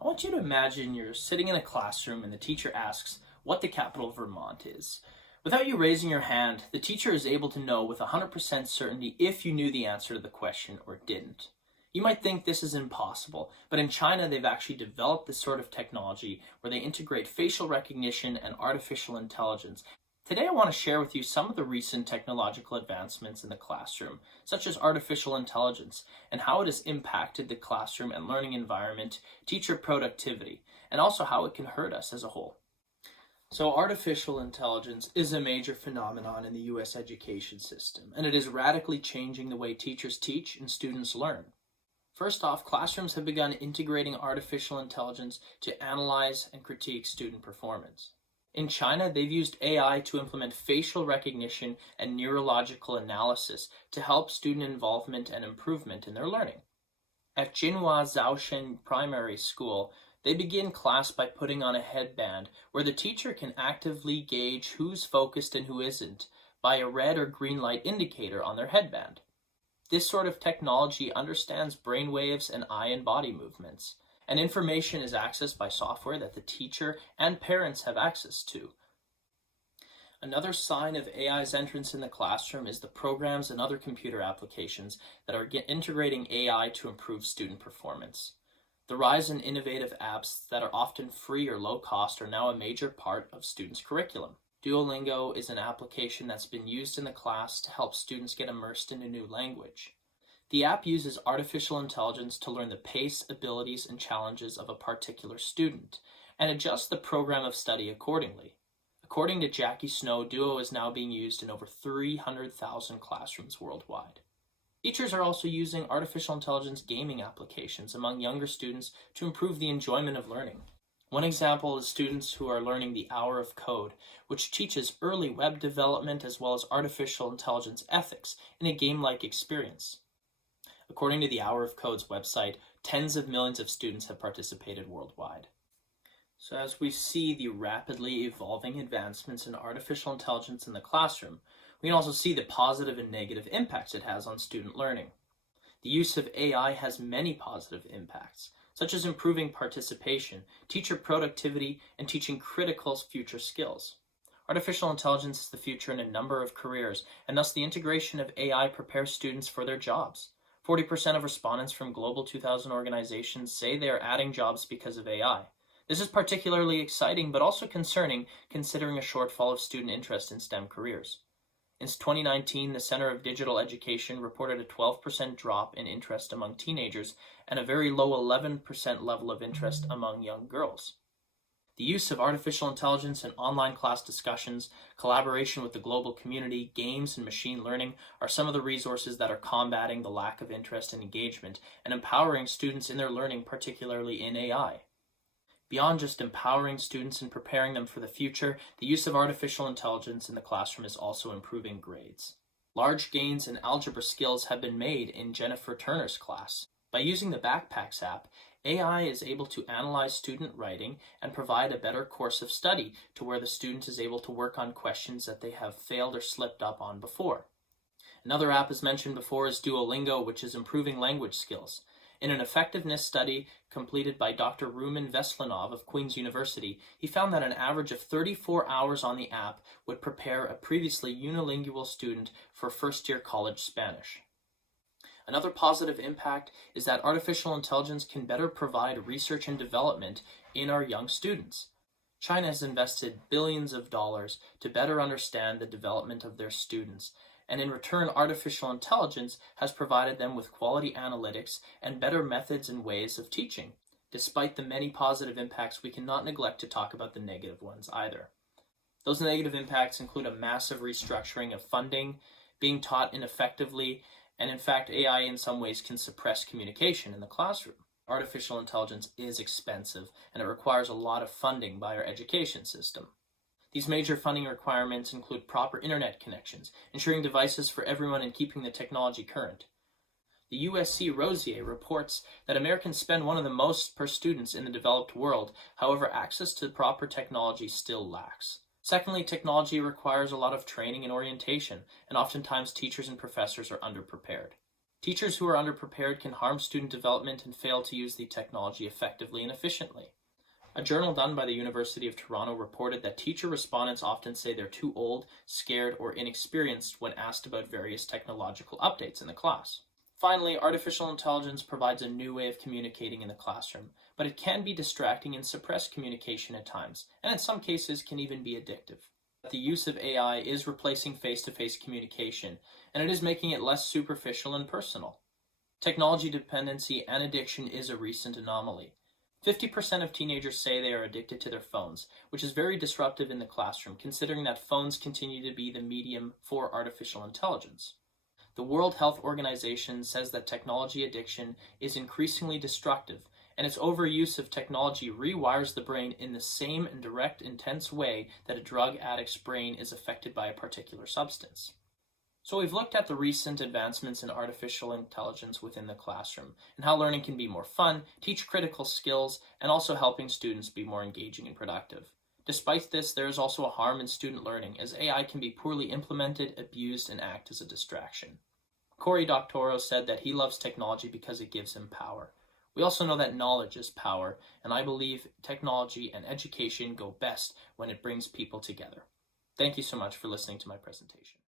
I want you to imagine you're sitting in a classroom and the teacher asks what the capital of Vermont is. Without you raising your hand, the teacher is able to know with 100% certainty if you knew the answer to the question or didn't. You might think this is impossible, but in China they've actually developed this sort of technology where they integrate facial recognition and artificial intelligence. Today I want to share with you some of the recent technological advancements in the classroom, such as artificial intelligence, and how it has impacted the classroom and learning environment, teacher productivity, and also how it can hurt us as a whole. So artificial intelligence is a major phenomenon in the US education system, and it is radically changing the way teachers teach and students learn. First off, classrooms have begun integrating artificial intelligence to analyze and critique student performance. In China, they've used AI to implement facial recognition and neurological analysis to help student involvement and improvement in their learning. At Jinhua Zhaoshen Primary School, they begin class by putting on a headband where the teacher can actively gauge who's focused and who isn't by a red or green light indicator on their headband. This sort of technology understands brain waves and eye and body movements, and information is accessed by software that the teacher and parents have access to. Another sign of AI's entrance in the classroom is the programs and other computer applications that are integrating AI to improve student performance. The rise in innovative apps that are often free or low cost are now a major part of students' curriculum. Duolingo is an application that's been used in the class to help students get immersed in a new language. The app uses artificial intelligence to learn the pace, abilities, and challenges of a particular student, and adjusts the program of study accordingly. According to Jackie Snow, Duo is now being used in over 300,000 classrooms worldwide. Teachers are also using artificial intelligence gaming applications among younger students to improve the enjoyment of learning. One example is students who are learning the Hour of Code, which teaches early web development as well as artificial intelligence ethics in a game-like experience. According to the Hour of Code's website, tens of millions of students have participated worldwide. So as we see the rapidly evolving advancements in artificial intelligence in the classroom, we can also see the positive and negative impacts it has on student learning. The use of AI has many positive impacts, such as improving participation, teacher productivity, and teaching critical future skills. Artificial intelligence is the future in a number of careers, and thus the integration of AI prepares students for their jobs. 40% of respondents from Global 2000 organizations say they are adding jobs because of AI. This is particularly exciting but also concerning considering a shortfall of student interest in STEM careers. In 2019, the Center of Digital Education reported a 12% drop in interest among teenagers and a very low 11% level of interest among young girls. The use of artificial intelligence in online class discussions, collaboration with the global community, games, and machine learning are some of the resources that are combating the lack of interest and engagement and empowering students in their learning, particularly in AI. Beyond just empowering students and preparing them for the future, the use of artificial intelligence in the classroom is also improving grades. Large gains in algebra skills have been made in Jennifer Turner's class. By using the Backpacks app, AI is able to analyze student writing and provide a better course of study to where the student is able to work on questions that they have failed or slipped up on before. Another app as mentioned before is Duolingo, which is improving language skills. In an effectiveness study completed by Dr. Rumen Veslinov of Queen's University, he found that an average of 34 hours on the app would prepare a previously unilingual student for first-year college Spanish. Another positive impact is that artificial intelligence can better provide research and development in our young students. China has invested billions of dollars to better understand the development of their students, and in return, artificial intelligence has provided them with quality analytics and better methods and ways of teaching. Despite the many positive impacts, we cannot neglect to talk about the negative ones either. Those negative impacts include a massive restructuring of funding, being taught ineffectively, and in fact, AI in some ways can suppress communication in the classroom. Artificial intelligence is expensive, and it requires a lot of funding by our education system. These major funding requirements include proper internet connections, ensuring devices for everyone and keeping the technology current. The USC Rosier reports that Americans spend one of the most per students in the developed world, however, access to proper technology still lacks. Secondly, technology requires a lot of training and orientation, and oftentimes teachers and professors are underprepared. Teachers who are underprepared can harm student development and fail to use the technology effectively and efficiently. A journal done by the University of Toronto reported that teacher respondents often say they're too old, scared, or inexperienced when asked about various technological updates in the class. Finally, artificial intelligence provides a new way of communicating in the classroom, but it can be distracting and suppress communication at times, and in some cases can even be addictive. The use of AI is replacing face-to-face communication, and it is making it less superficial and personal. Technology dependency and addiction is a recent anomaly. 50% of teenagers say they are addicted to their phones, which is very disruptive in the classroom, considering that phones continue to be the medium for artificial intelligence. The World Health Organization says that technology addiction is increasingly destructive, and its overuse of technology rewires the brain in the same and direct, intense way that a drug addict's brain is affected by a particular substance. So we've looked at the recent advancements in artificial intelligence within the classroom and how learning can be more fun, teach critical skills, and also helping students be more engaging and productive. Despite this, there is also a harm in student learning, as AI can be poorly implemented, abused, and act as a distraction. Cory Doctorow said that he loves technology because it gives him power. We also know that knowledge is power, and I believe technology and education go best when it brings people together. Thank you so much for listening to my presentation.